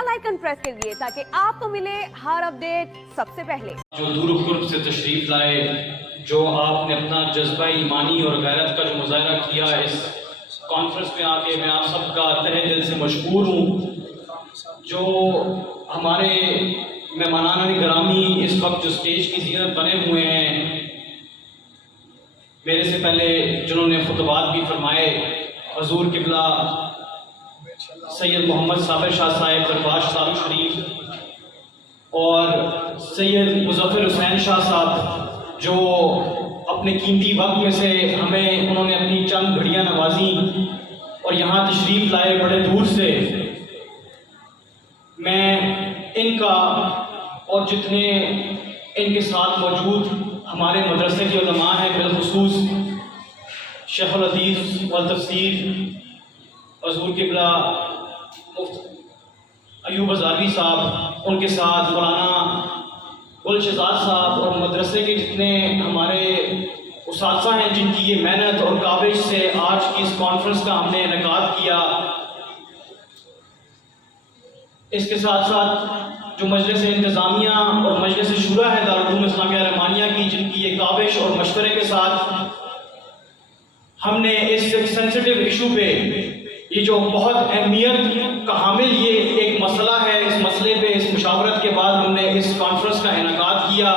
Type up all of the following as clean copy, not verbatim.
Bell icon press کریے تاکہ آپ کو ملے ہر اپڈیٹ سب سے پہلے۔ جو دور و قرب سے تشریف لائے، جو آپ نے اپنا جذبہ ایمانی اور غیرت کا جو مظاہرہ کیا اس کانفرنس میں آ کے، میں آپ سب کا تہہ دل سے مشکور ہوں۔ جو ہمارے مہمانان گرامی اس وقت جو سٹیج کی زینت بنے ہوئے ہیں، میرے سے پہلے جنہوں نے خطبات بھی فرمائے، حضور قبلہ سید محمد صابر شاہ صاحب دربار سالو شریف اور سید مظفر حسین شاہ صاحب، جو اپنے قیمتی وقت میں سے ہمیں انہوں نے اپنی چند گھڑیاں نوازیں اور یہاں تشریف لائے بڑے دور سے۔ میں ان کا اور جتنے ان کے ساتھ موجود ہمارے مدرسے کے علماء ہیں، بالخصوص شیخ الحدیث والتفسیر حضور قبلہ ایوب ہزاروی صاحب، ان کے ساتھ مولانا گل شہزاد صاحب اور مدرسے کے جتنے ہمارے اساتذہ ہیں جن کی یہ محنت اور کاوش سے آج کی اس کانفرنس کا ہم نے انعقاد کیا۔ اس کے ساتھ ساتھ جو مجلس انتظامیہ اور مجلس شورا ہے دارالعلوم اسلامیہ رحمانیہ کی، جن کی یہ کاوش اور مشورے کے ساتھ ہم نے اس سینسٹیو ایشو پہ، یہ جو بہت اہمیت کا حامل یہ ایک مسئلہ ہے، اس مسئلے پہ اس مشاورت کے بعد ہم نے اس کانفرنس کا انعقاد کیا۔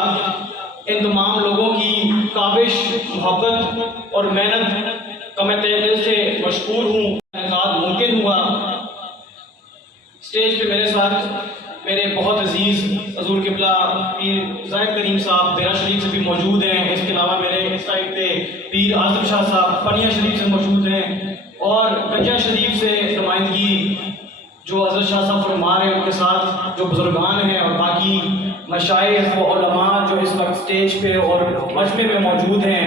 ان تمام لوگوں کی کاوش، محبت اور محنت کا میں تہہ دل سے مشکور ہوں۔ انعقاد ممکن ہوا۔ اسٹیج پہ میرے ساتھ میرے بہت عزیز حضور قبلہ پیر زاہد کریم صاحب دیرہ شریف سے بھی موجود ہیں۔ اس کے علاوہ میرے اس سائڈ پہ پیر اعظم شاہ صاحب پنیا شریف سے موجود ہیں، اور گنجا شریف سے نمائندگی جو حضرت شاہ صاحب فرما رہے ہیں، ان کے ساتھ جو بزرگان ہیں اور باقی مشائخ و علماء جو اس وقت اسٹیج پہ اور مجمع میں موجود ہیں،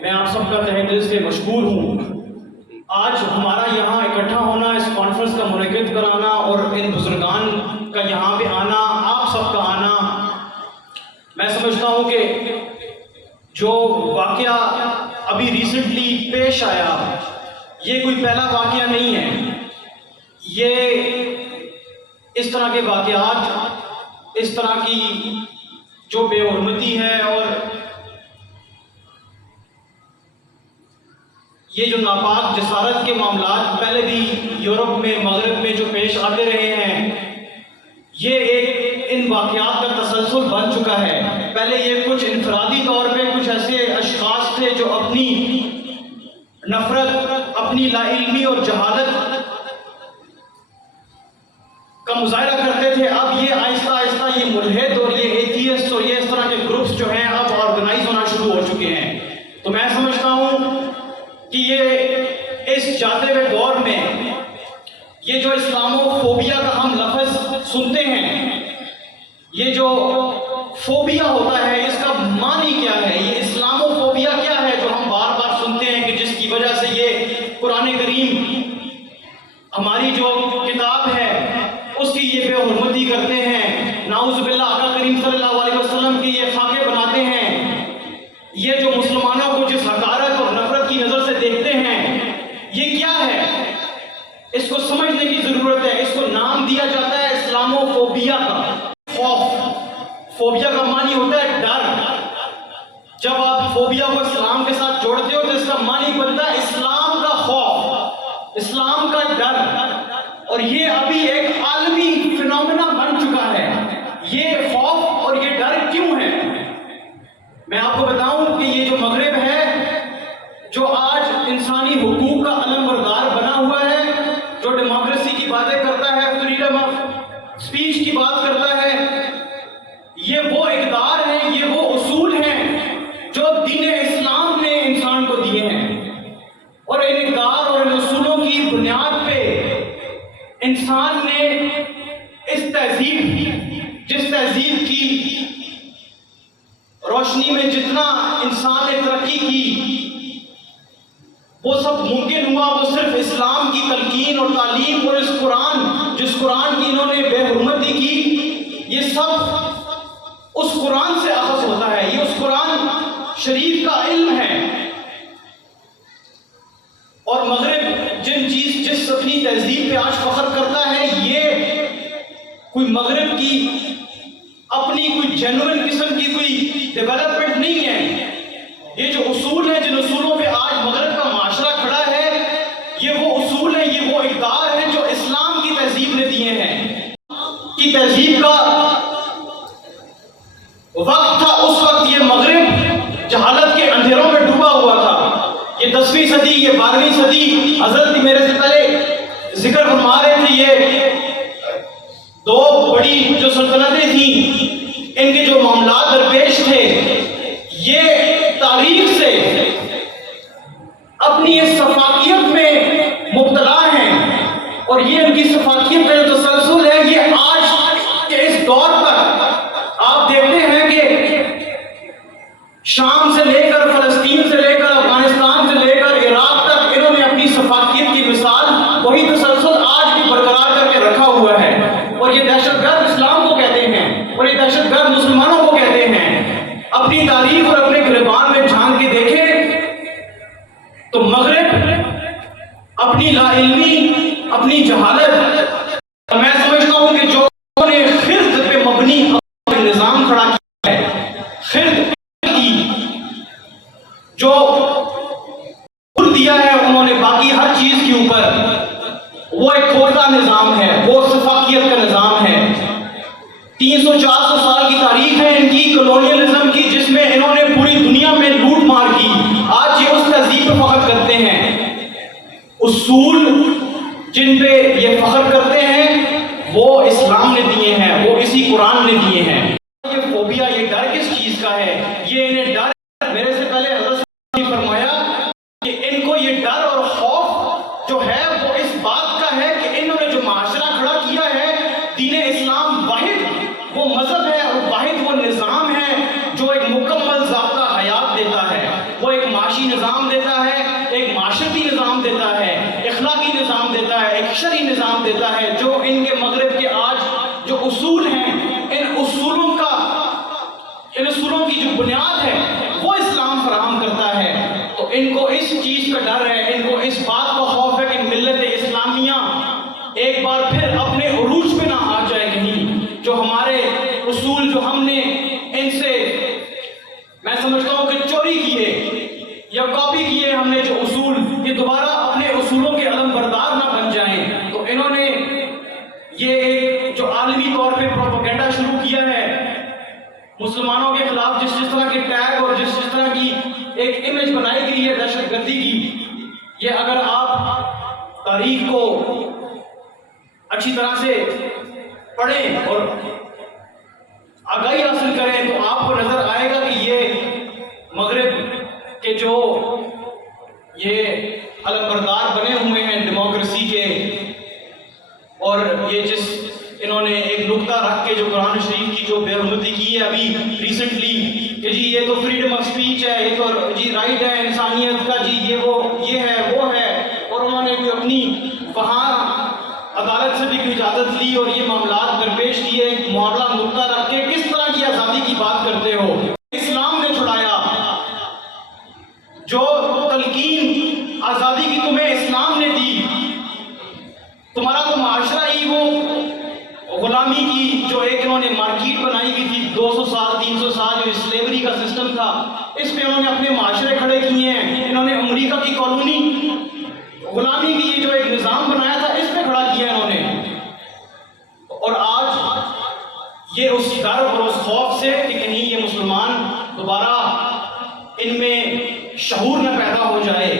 میں آپ سب کا تہہ دل سے مشکور ہوں۔ آج ہمارا یہاں اکٹھا ہونا، اس کانفرنس کا منعقد کرانا اور ان بزرگان کا یہاں پہ آنا، آپ سب کا آنا، میں سمجھتا ہوں کہ جو واقعہ ابھی ریسنٹلی پیش آیا، یہ کوئی پہلا واقعہ نہیں ہے۔ یہ اس طرح کے واقعات، اس طرح کی جو بے حرمتی ہے اور یہ جو ناپاک جسارت کے معاملات پہلے بھی یورپ میں، مغرب میں جو پیش آتے رہے ہیں، یہ ایک ان واقعات کا تسلسل بن چکا ہے۔ پہلے یہ کچھ انفرادی طور پہ کچھ ایسے اشخاص تھے جو اپنی نفرت، اپنی لا علمی اور جہالت کا مظاہرہ کرتے تھے۔ اب یہ آہستہ آہستہ یہ ملحد اور یہ ایتھیسٹ اور یہ اس طرح کے گروپس جو ہیں اب آرگنائز ہونا شروع ہو چکے ہیں۔ تو میں سمجھتا ہوں کہ یہ اس جاتے ہوئے دور میں یہ جو اسلامو فوبیا کا ہم لفظ سنتے ہیں، یہ جو فوبیا ہوتا ہے، اس کا معنی کیا ہے؟ یہ اسلامو فوبیا کیا ہے جو ہم بار بار سنتے ہیں کہ جس کی وجہ سے یہ قرآن کریم ہماری جو کتاب ہے اس کی یہ بے حرمتی کرتے ہیں، نعوذ باللہ آقا کریم صلی اللہ علیہ وسلم کی یہ خاکے بناتے ہیں، یہ جو مسلمانوں کو جس حقارت اور نفرت کی نظر سے دیکھتے ہیں، یہ کیا ہے؟ اس کو سمجھنے کی ضرورت ہے۔ اس کو نام دیا جاتا ہے اسلامو فوبیا کا، خوف۔ فوبیا کا معنی ہوتا ہے ڈر۔ جب آپ فوبیا کو اسلام کے ساتھ جوڑتے ہو تو اس کا معنی بنتا ہے اسلام کا خوف، اسلام کا ڈر، اور یہ ابھی ایک عالمی فینومینا بن چکا ہے۔ یہ خوف اور یہ ڈر کیوں ہے؟ میں آپ کو بتاؤں کہ یہ جو مغرب ہے، جو آج انسانی حقوق کا علم بردار بنا ہوا ہے، جو ڈیموکریسی کی باتیں کرتا ہے، فریڈم آف اسپیچ کی بات کرتا ہے، یہ وہ اقدار ہیں، یہ وہ اصول ہیں جو دین اسلام نے انسان کو دیے ہیں، اور ان اقدار اور ان اصولوں کی بنیاد پہ انسان نے اس تہذیب، جس تہذیب کی روشنی میں جتنا انسان نے ترقی کی، وہ سب ممکن ہوا وہ صرف اسلام کی تلقین اور تعلیم اور اس قرآن، جس قرآن کی انہوں نے بے حرمتی کی، یہ سب اس قرآن سے اخذ ہوتا ہے، یہ اس قرآن شریف کا علم ہے۔ اور مغرب جس اپنی تہذیب پہ آج فخر کرتا ہے، یہ کوئی مغرب کی اپنی کوئی جینوئن قسم کی کوئی ڈیولپمنٹ نہیں ہے. یہ جو اصول ہیں جن اصولوں پہ آج مغرب کا معاشرہ کھڑا ہے، یہ وہ اصول ہیں، یہ وہ اقدار ہیں جو اسلام کی تہذیب نے دیے ہیں. کی تہذیب کا وقت تھا، اس وقت یہ مغرب جہالت کے اندھیروں میں ڈوبا ہوا تھا. یہ 10ویں صدی، یہ 12ویں صدی، حضرت میرے سے پہلے ذکر فرما رہے تھے، یہ دو بڑی جو سلطنتیں تھیں، ان کے جو معاملات درپیش تھے، یہ تاریخ سے اپنی اس سفاکیت میں مبتلا ہیں. اور یہ ان کی سفاکیت کا جو تسلسل ہے، یہ آج کے اس دور پر آپ دیکھتے ہیں کہ شام سے لے کر، فلسطین سے لے کر، افغانستان سے لے کر عراق تک، انہوں نے اپنی سفاکیت کی مثال وہی تسلسل آج بھی برقرار کر کے رکھا ہوا ہے. اور یہ دہشت گرد اسلام کو کہتے ہیں، اور یہ دہشت گرد مسلمانوں کو کہتے ہیں. اپنی تاریخ اور اپنے گریبان میں جھانک کے دیکھیں تو مغرب اپنی لا علمی، اپنی جہالت، میں سمجھتا ہوں کہ جو نے خرد پہ مبنی نظام کھڑا کیا ہے، خرد کی جو دیا ہے انہوں نے باقی ہر چیز کے اوپر، وہ ایک کھوٹا نظام ہے، وہ سفاکیت کا نظام ہے. 300-400 سال کی تاریخ ہے ان کی کلونیلزم کی، جس میں انہوں نے پوری دنیا میں لوٹ مار کی. آج یہ اس تہذیب پہ فخر کرتے ہیں. اصول جن پہ یہ فخر کرتے ہیں وہ اسلام نے دیے ہیں، وہ اسی قرآن نے دیے ہیں. یہ فوبیا، یہ ڈر کس چیز کا ہے؟ یہ انہیں ڈر، میرے سے پہلے حضرت نے فرمایا کہ ان کو یہ ڈر اور خوف جو ہے وہ اس بات کا ہے کہ انہوں نے جو معاشرہ کھڑا کیا ہے، دین اسلام واحد وہ مذہب ہے، اور واحد وہ نظام ہے جو ایک مکمل ضابطہ حیات دیتا ہے. وہ ایک معاشی نظام دیتا ہے، ایک معاشرتی نظام دیتا ہے، اخلاقی نظام دیتا ہے، ایک شرعی نظام دیتا ہے. جو ان کے مغرب کے آج جو اصول ہیں، ان اصولوں کی جو بنیاد ہے وہ اسلام فراہم کرتا ہے. تو ان کو اس چیز کا ڈر ہے، ان کو اس بات کا خوف ہے کہ ملت اسلامیہ ایک بار پھر اپنے عروج پہ نہ آ جائے کہیں. جو ہمارے اصول جو ہم نے ان سے، میں سمجھتا ہوں کہ چوری کیے یا کاپی کیے ہم نے جو اصول، یہ دوبارہ اپنے اصولوں کے علم بردار نہ بن جائیں. تو انہوں نے یہ ایک جو عالمی طور پہ پروپیگنڈا شروع کیا ہے مسلمانوں کے خلاف، جس طرح کے ٹیگ اور جس طرح کی ایک امیج بنائی گئی ہے دہشت گردی کی، یہ اگر آپ تاریخ کو اچھی طرح سے پڑھیں اور آگاہی حاصل کریں تو آپ کو نظر آئے گا کہ یہ مغرب کے جو یہ علمبردار بنے ہوئے ہیں ڈیموکریسی کے، اور یہ جس انہوں نے ایک نقطہ رکھ کے جو قرآن شریف کی جو بے حرمتی کی ہے ابھی ریسنٹلی کہ جی یہ تو فریڈم آف سپیچ ہے، یہ تو جی رائٹ ہے انسانیت کا، جی یہ ہے وہ ہے، اور انہوں نے بھی اپنی وہاں عدالت سے بھی کوئی اجازت لی اور یہ معاملات درپیش کیے، معاملہ نقطہ رکھ کے کس طرح کی آزادی کی بات کرتے ہو. اسلام نے چھڑایا جو تلقین آزادی کی تمہیں اسلام نے دی. تمہارا تو معاشرہ ہی وہ غلامی کی جو ایک انہوں نے مارکیٹ بنائی گئی تھی 200 سال 300 سال جو سلیوری کا سسٹم تھا، اس پہ انہوں نے اپنے معاشرے کھڑے کیے ہیں. انہوں نے امریکہ کی کالونی غلامی کی یہ جو ایک نظام بنایا تھا اس پہ کھڑا کیا انہوں نے. اور آج یہ اس ڈر اور اس خوف سے کہ کہیں یہ مسلمان دوبارہ ان میں شعور نہ پیدا ہو جائے،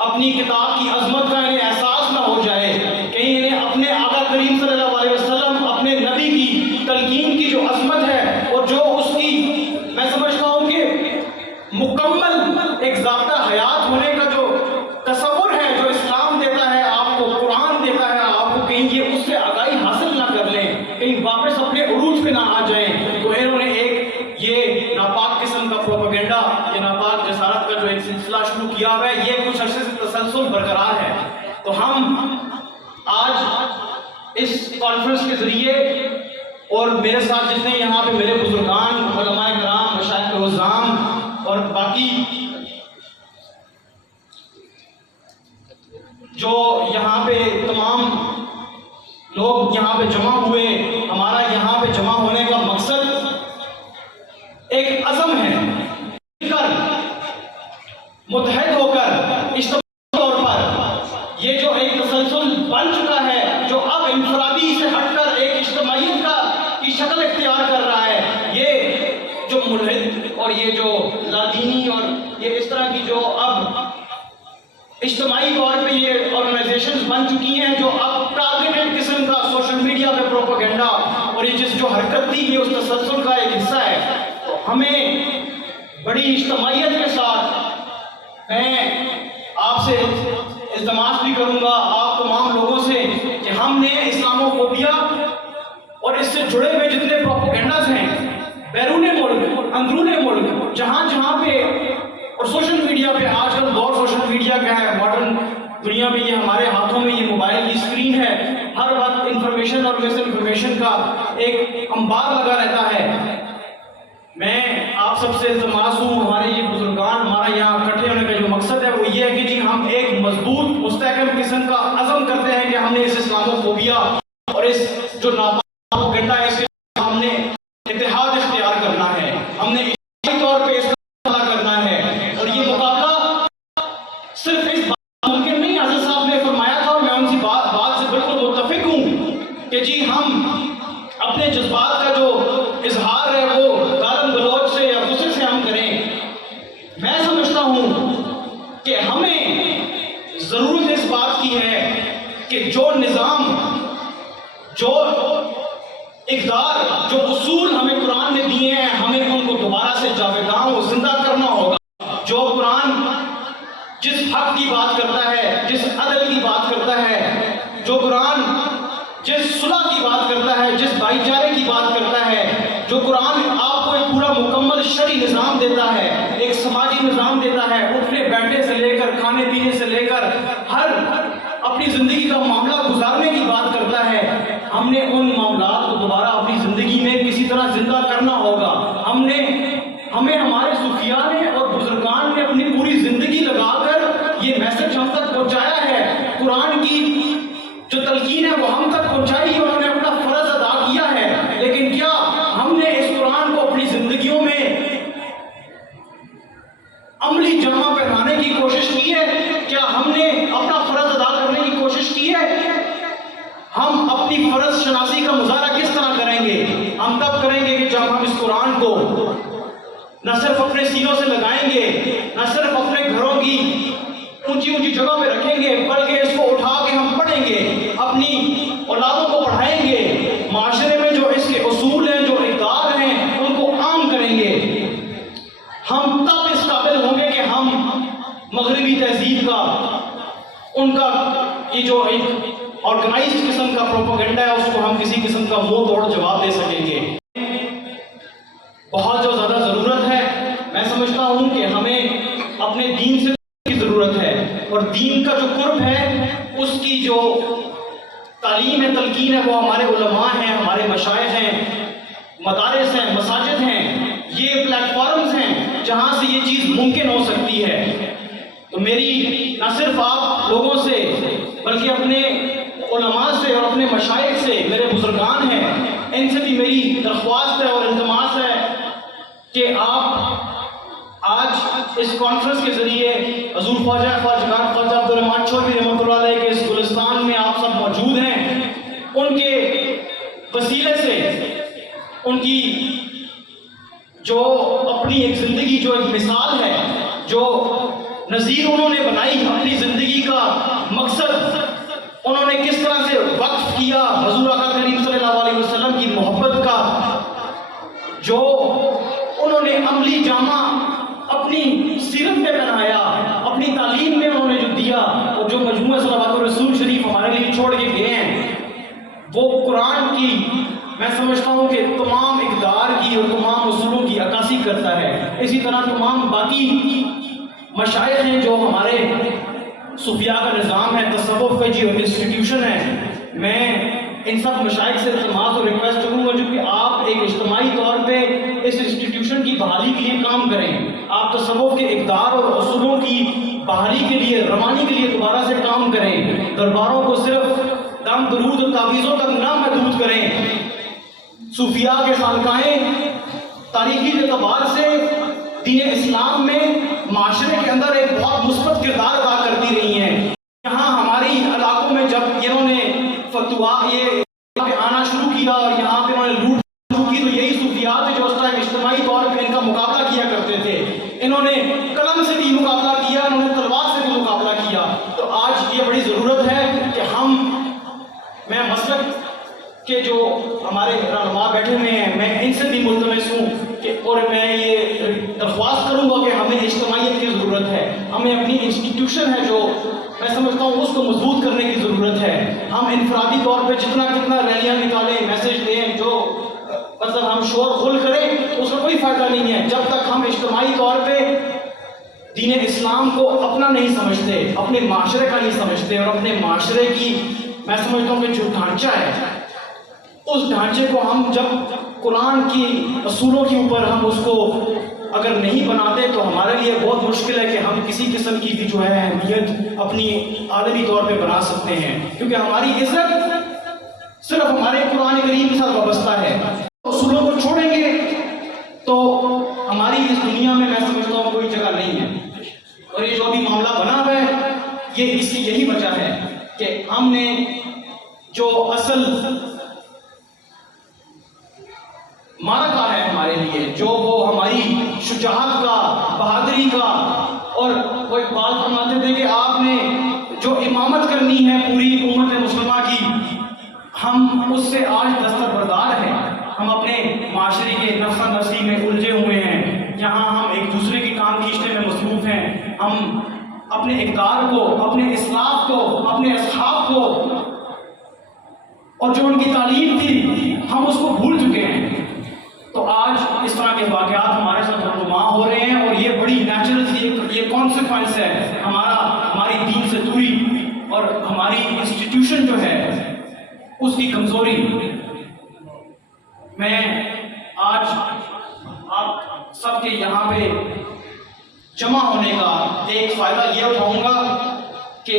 اپنی کتاب کی عظمت کا انہیں احساس نہ ہو جائے، کہیں انہیں اپنے آقا کریم صلی اللہ علیہ وسلم اپنے نبی کی تلقین کی جو عظمت ہے اور جو اس کی میں سمجھتا ہوں کہ مکمل ایک ضابطہ حیات ہونے کا جو تصور ہے جو اسلام دیتا ہے آپ کو، قرآن دیتا ہے آپ کو، کہیں یہ اس سے آگاہی حاصل نہ کر لیں، کہیں واپس اپنے عروج پہ نہ آ جائیں. تو انہوں نے ایک یہ ناپاک قسم کا پروپیگنڈا، یہ ناپاک جسارت کا جو ایک سلسلہ شروع کیا ہوا ہے، یہ کچھ عرصے سے تسلسل برقرار ہے. تو ہم آج اس کانفرنس کے ذریعے اور میرے ساتھ جتنے یہاں پہ میرے بزرگان، علماء کرام، مشائخ عظام اور باقی جو یہاں پہ تمام لوگ یہاں پہ جمع ہوئے، ہمارا اور یہ جو لادینی اور یہ اس طرح کی جو اب اجتماعی طور پہ یہ آرگنائزیشنز بن چکی ہیں جو اب ٹارگیٹڈ قسم کا سوشل میڈیا پہ پروپیگنڈا اور یہ جو حرکت تھی یہ اس تسلسل کا ایک حصہ ہے. تو ہمیں بڑی اجتماعیت کے ساتھ میں آپ سے التماس بھی کروں گا آپ تمام لوگوں سے کہ ہم نے اسلامو فوبیا اور اس سے جڑے ہوئے جتنے پروپیگنڈاز ہیں بیرون ملک اندرون ملک جہاں پہ اور سوشل میڈیا پہ آج کل دور سوشل میڈیا کا ہے ماڈرن دنیا میں یہ ہمارے ہاتھوں میں یہ موبائل کی اسکرین ہے ہر وقت انفارمیشن اور مس انفارمیشن کا ایک انبار لگا رہتا ہے. میں آپ سب سے التماس ہوں ہمارے یہ بزرگان ہمارا یہاں اکٹھے ہونے کا جو مقصد ہے وہ یہ ہے کہ جی ہم ایک مضبوط مستحکم قسم کا عزم کرتے ہیں کہ ہم نے اس اسلامو فوبیا اور اس جو ناپاکیزہ ہے اس کے ہم نے اتحاد اختیار کرنا ہے ہم نے اجتماعی طور پہ اس کا مقابلہ کرنا ہے اور یہ مقابلہ صرف اس بات ممکن نہیں. حضرت صاحب نے فرمایا تھا اور میں ان کی بات سے بالکل متفق ہوں کہ جی ہم اپنے جذبات کا جو اظہار ہے وہ گالم گلوچ سے یا غصے سے ہم کریں. میں سمجھتا ہوں کہ ہمیں ضرورت اس بات کی ہے کہ جو نظام جو اقدار جو اصول ہمیں قرآن نے دیے ہیں ہمیں ان کو دوبارہ سے جاویداں و زندہ کرنا ہوگا. جو قرآن جس حق کی بات کرتا ہے جس عدل کی بات کرتا ہے جو قرآن جس صلح کی بات کرتا ہے جس بھائی چارے کی بات کرتا ہے جو قرآن آپ کو ایک پورا مکمل شرعی نظام دیتا ہے ایک سماجی نظام دیتا ہے اٹھنے بیٹھنے سے لے کر کھانے پینے سے لے کر ہر اپنی زندگی کا معاملہ گزارنے کی بات کرتا ہے ہم نے ان معاملات کو دوبارہ اپنی زندگی میں کسی طرح زندہ کرنا ہوگا. ہمیں ہمارے صوفیاء نے اور بزرگان نے اپنی پوری زندگی لگا کر یہ میسج ہم تک پہنچایا ہے قرآن کی جو تلقین ہے وہ ہم تک پہنچائی ہے انہوں نے اپنا فرض ادا کیا ہے. لیکن کیا ہم نے اس قرآن کو اپنی زندگیوں میں عملی جامہ پہنانے کی کوشش کی ہے؟ کیا ہم نے اپنا فرض ادا کرنے کی کوشش کی ہے؟ ہم اپنی فرض شناسی کا مظاہرہ کس طرح کریں گے؟ ہم تب کریں گے کہ جب ہم اس قرآن کو نہ صرف اپنے سینوں سے لگائیں گے نہ صرف اپنے گھروں کی اونچی اونچی جگہ پہ رکھیں گے بلکہ اس کو اٹھا کے ہم پڑھیں گے اپنی اولادوں کو پڑھائیں گے معاشرے میں جو اس کے اصول ہیں جو اقدار ہیں ان کو عام کریں گے. ہم تب اس قابل ہوں گے کہ ہم مغربی تہذیب کا ان کا یہ جو ایک آرگنائزڈ قسم کا پروپیگنڈا ہے اس کو ہم کسی قسم کا منہ توڑ جواب دے سکیں گے. بہت جو زیادہ ضرورت ہے میں سمجھتا ہوں کہ ہمیں اپنے دین سے کی ضرورت ہے اور دین کا جو قرب ہے اس کی جو تعلیم ہے تلقین ہے وہ ہمارے علماء ہیں ہمارے مشائخ ہیں مدارس ہیں مساجد ہیں یہ پلیٹ فارمز ہیں جہاں سے یہ چیز ممکن ہو سکتی ہے. تو میری نہ صرف آپ لوگوں سے بلکہ اپنے علماء سے اور اپنے مشائخ سے میرے بزرگان ہیں ان سے بھی میری درخواست ہے اور التماس ہے کہ آپ آج اس کانفرنس کے ذریعے حضور خواجہ خواجہ عبدالرحمن چودھری رحمۃ اللہ علیہ کے اس گلستان میں آپ سب موجود ہیں ان کے وسیلے سے ان کی جو اپنی ایک زندگی جو ایک مثال ہے جو نظیر انہوں نے بنائی اپنی زندگی کا مقصد انہوں نے کس طرح سے وقف کیا حضور آقا کریم صلی اللہ علیہ وسلم کی محبت کا جو انہوں نے عملی جامہ اپنی سیرت میں پہنایا اپنی تعلیم میں انہوں نے جو دیا اور جو مجموعہ صلوات الرسول شریف ہمارے لیے چھوڑ کے گئے ہیں وہ قرآن کی میں سمجھتا ہوں کہ تمام اقدار کی اور تمام اصولوں کی عکاسی کرتا ہے. اسی طرح تمام باقی مشائخ ہیں جو ہمارے صوفیاء کا نظام ہے تصوف کا جو انسٹیٹیوشن ہے میں ان سب مشائخ سے التماس اور ریکویسٹ کروں گا جو کہ آپ ایک اجتماعی طور پہ اس انسٹیٹیوشن کی بحالی کے لیے کام کریں. آپ تصوف کے اقدار اور اصولوں کی بحالی کے لیے روانی کے لیے دوبارہ سے کام کریں. درباروں کو صرف دم درود اور تعویذوں تک نہ محدود کریں. صوفیاء کے خانقاہیں تاریخی اعتبار سے دین اسلام میں معاشرے کے اندر ایک بہت مثبت کردار ادا کرتی رہی ہیں. یہاں ہماری علاقوں میں جب انہوں نے فتوا یہ آنا شروع کیا اور یہاں پہ انہوں نے لوٹ شروع کی تو یہی صوفیاء تھے جو اس طرح اجتماعی طور پہ ان کا مقابلہ کیا کرتے بیٹھے ہوئے ہیں میں ان سے بھی ملتمس ہوں کہ اور میں یہ درخواست کروں گا کہ ہمیں اجتماعیت کی ضرورت ہے. ہمیں اپنی انسٹیٹیوشن ہے جو میں سمجھتا ہوں اس کو مضبوط کرنے کی ضرورت ہے. ہم انفرادی طور پہ کتنا ریلیاں نکالیں, میسج دیں, جو مطلب ہم شور غل کریں تو اس کا کوئی فائدہ نہیں ہے جب تک ہم اجتماعی طور پہ دین اسلام کو اپنا نہیں سمجھتے, اپنے معاشرے کا نہیں سمجھتے, اور اپنے معاشرے کی میں سمجھتا ہوں کہ جو ڈھانچہ ہے اس ڈھانچے کو ہم جب قرآن کی اصولوں کے اوپر ہم اس کو اگر نہیں بناتے تو ہمارے لیے بہت مشکل ہے کہ ہم کسی قسم کی بھی جو ہے اہمیت اپنی عالمی طور پہ بنا سکتے ہیں, کیونکہ ہماری عزت صرف ہمارے قرآن کریم کے ساتھ وابستہ ہے. اصولوں کو چھوڑیں گے تو ہماری اس دنیا میں سمجھتا ہوں کوئی جگہ نہیں ہے. اور یہ جو ابھی معاملہ بنا ہوا ہے یہ اس کی یہی وجہ ہے کہ ہم نے جو اصل معرکہ ہے ہمارے لیے, جو وہ ہماری شجاعت کا, بہادری کا, اور وہ ایک بات فرماتے تھے کہ آپ نے جو امامت کرنی ہے پوری امت مسلمہ کی, ہم اس سے آج دستبردار ہیں. ہم اپنے معاشرے کے نفسا نفسی میں الجھے ہوئے ہیں, جہاں ہم ایک دوسرے کی کام کھینچنے میں مصروف ہیں. ہم اپنے اقدار کو, اپنے اسلاف کو, اپنے اصحاب کو اور جو ان کی تعلیم تھی ہم اس کو بھول چکے ہیں. تو آج اس طرح کے واقعات ہمارے ساتھ رونما ہو رہے ہیں اور یہ بڑی نیچرل یہ کانسیکوینس ہے ہماری دین سے دوری اور ہماری انسٹیٹیوشن جو ہے اس کی کمزوری. میں آج آپ سب کے یہاں پہ جمع ہونے کا ایک فائدہ یہ اٹھاؤں گا کہ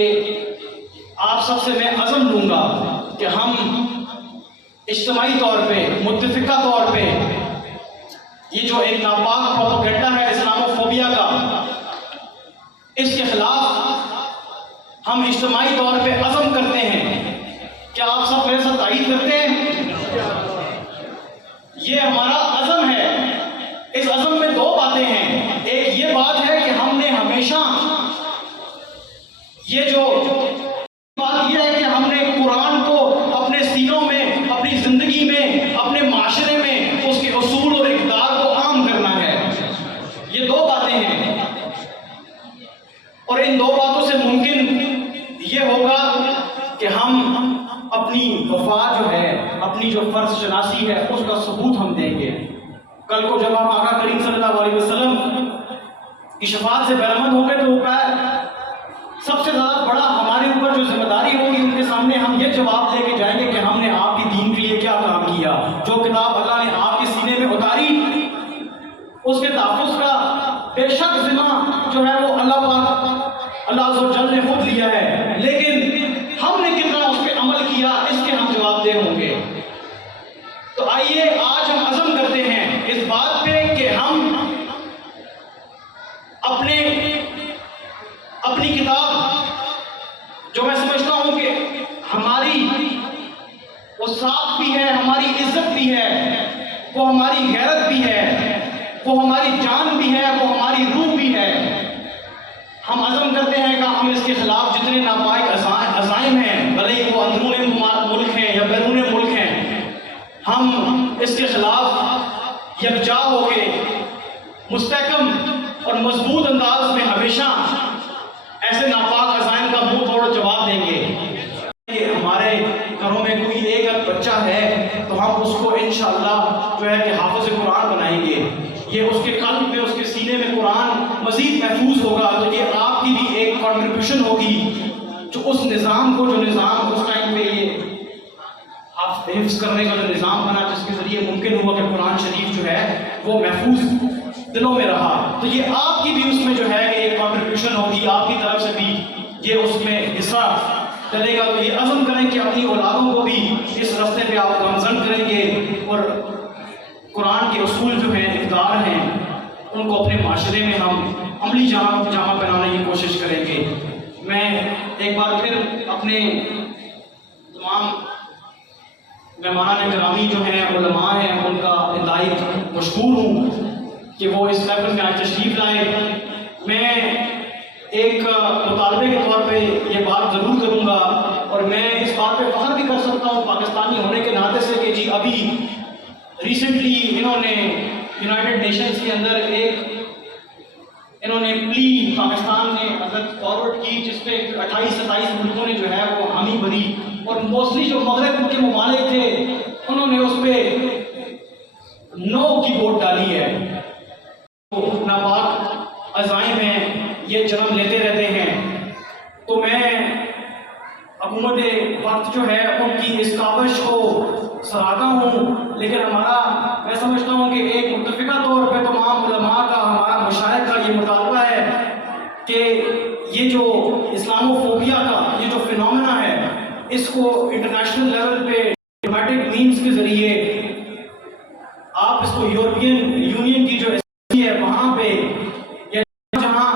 آپ سب سے میں عزم لوں گا کہ ہم اجتماعی طور پہ, متفقہ طور پہ یہ جو ایک ناپاک پروپیگنڈا ہے اسلاموفوبیا کا, اس کے خلاف ہم اجتماعی طور پہ عزم کرتے ہیں. کیا آپ سب میرے ساتھ تائید کرتے ہیں؟ یہ ہمارا عزم ہے. اس عزم میں دو باتیں ہیں. ایک یہ بات ہے کہ ہم نے ہمیشہ بات یہ ہے کہ ہم نے قرآن کو اپنے سینوں میں, اپنی زندگی میں, اپنے معاشرے میں اس کے اصول اور اقدار کو عام کرنا ہے. یہ دو باتیں ہیں اور ان دو باتوں سے ممکن یہ ہوگا کہ ہم اپنی وفا جو ہے, اپنی جو فرض شناسی ہے اس کا ثبوت ہم دیں گے. کل کو جب ہم آقا کریم صلی اللہ علیہ وسلم کی شفاعت سے بہرمند ہوں گے تو وہ سب سے زیادہ بڑا ہمارے اوپر جو ذمہ داری ہوگی ان کے سامنے ہم یہ جواب دے کے جائیں گے کہ ہم نے آپ کی دین کے لیے کیا کام کیا. جو کتاب اللہ نے آپ کے سینے میں اتاری اس کے تحفظ کا بے شک ذمہ جو ہے وہ اللہ پاک اللہ عز و جل نے خود لیا ہے, لیکن ہم نے کتنا اس پہ عمل کیا اس کے ہم جواب دہ ہوں گے. تو آئیے آج ہم عزم کرتے ہیں اس بات پہ کہ ہم اپنی کتاب جو میں سمجھتا ہوں کہ ہماری وہ ساتھ بھی ہے, ہماری عزت بھی ہے, وہ ہماری غیرت بھی ہے, وہ ہماری جان بھی ہے, وہ ہماری روح بھی ہے. ہم عزم کرتے ہیں کہ ہم اس کے خلاف جتنے ناپائق عزائم ہیں, بھلے ہی وہ اندرون ملک ہیں یا بیرون ملک ہیں, ہم اس کے خلاف یکجا ہو کے مستحکم اور مضبوط انداز میں ہمیشہ ایسے ناپاک عزائم کا منہ توڑ جواب دیں گے. کہ ہمارے گھروں میں کوئی ایک بچہ ہے تو ہم اس کو انشاءاللہ جو ہے کہ حافظ قرآن بنائیں گے. یہ اس کے قلب میں, اس کے سینے میں قرآن مزید محفوظ ہوگا. تو یہ آپ کی بھی ایک کنٹریبیوشن ہوگی جو اس نظام کو, جو نظام اس ٹائم پہ یہ حفظ کرنے کا جو نظام بنا جس کے ذریعے ممکن ہوا کہ قرآن شریف جو ہے وہ محفوظ دلوں میں رہا. تو یہ آپ کی بھی اس میں جو ہے ایک کنٹریبیوشن ہوگی, آپ کی طرف سے بھی یہ اس میں حصہ چلے گا. تو یہ عزم کریں کہ اپنی اولادوں کو بھی اس راستے پہ آپ گامزن کریں گے اور قرآن کے اصول جو ہیں, اقدار ہیں, ان کو اپنے معاشرے میں ہم عملی جامہ پہنانے کی کوشش کریں گے. میں ایک بار پھر اپنے تمام مہمان گرامی جو ہیں, علماء ہیں, ان کا انتہائی مشکور ہوں کہ وہ اس محفل میں آج تشریف لائے. میں ایک مطالبے کے طور پہ یہ بات ضرور کروں گا اور میں اس بات پہ فخر بھی کر سکتا ہوں پاکستانی ہونے کے ناطے سے کہ جی ابھی ریسنٹلی انہوں نے یونائٹڈ نیشنز کے اندر ایک انہوں نے پلی پاکستان نے مطلب فارورڈ کی، جس پہ 28-27 ملکوں نے جو ہے وہ حامی بھری، اور موسٹلی جو مغرب کے ممالک تھے انہوں نے اس پہ نو کی ووٹ ڈالی ہے۔ ناپاک عزائم ہیں، یہ جنم لیتے رہتے ہیں، تو میں حکومت وقت جو ہے ان کی اس کاوش کو سراہتا ہوں، لیکن میں سمجھتا ہوں کہ ایک متفقہ طور پہ تمام علماء کا، ہمارا مشاہد کا یہ مطالبہ ہے کہ یہ جو اسلام و فوبیا کا یہ جو فینومینا ہے، اس کو انٹرنیشنل لیول پہ ڈپلومیٹک مینز کے ذریعے آپ اس کو یورپین یونین کی جو ہے وہاں پہ یا جہاں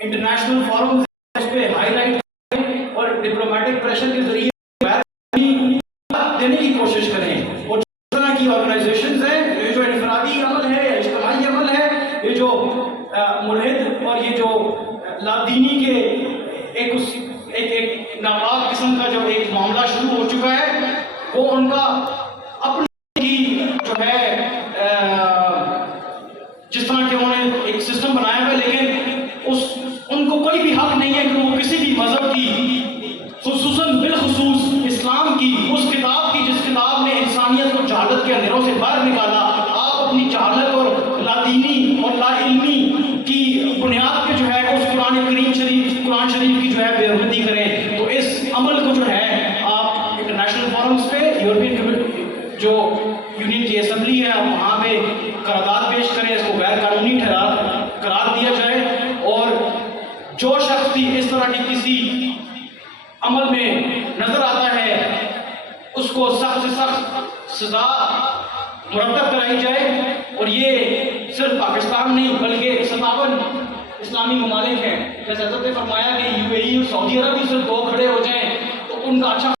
انٹرنیشنل فورم اس پہ ہائی لائٹ اور ڈپلومیٹک پریشر کے ذریعے دینے کی کوشش کریں، اور جس طرح کی آرگنائزیشنز ہیں، یہ جو انفرادی عمل ہے یا اجتماعی عمل ہے، یہ جو ملحد اور یہ جو لادینی کے ایک ناپاک قسم کا جو ایک معاملہ شروع ہو چکا ہے، وہ ان کا اپنی جو ہے جس طرح کہ انہوں نے ایک سسٹم بنایا ہے، لیکن ان کو کوئی بھی حق نہیں ہے کہ وہ کسی بھی مذہب کی، خصوصاً بالخصوص اسلام کی اس کتاب کی جس کتاب نے انسانیت کو جہالت کے اندھیروں سے باہر نکالا، آپ اپنی جہالت اور لادینی اور لا علمی کی بنیاد پہ جو ہے اس قرآن شریف کی جو ہے بے حرمتی کریں۔ تو اس عمل کو جو ہے آپ انٹرنیشنل فورمز پہ، یورپین جو یونین کی اسمبلی ہے، آپ وہاں پہ قرارداد پیش کریں، اس کو غیر قانونی قرار دیا جائے، اور جو شخص بھی اس طرح کی کسی عمل میں نظر آتا ہے اس کو سخت سے سخت سزا مرتب کرائی جائے، اور یہ صرف پاکستان نہیں بلکہ 57 اسلامی ممالک ہیں۔ جیسے حضرت نے فرمایا کہ UAE اور سعودی عرب بھی صرف دو کھڑے ہو جائیں تو ان کا اچھا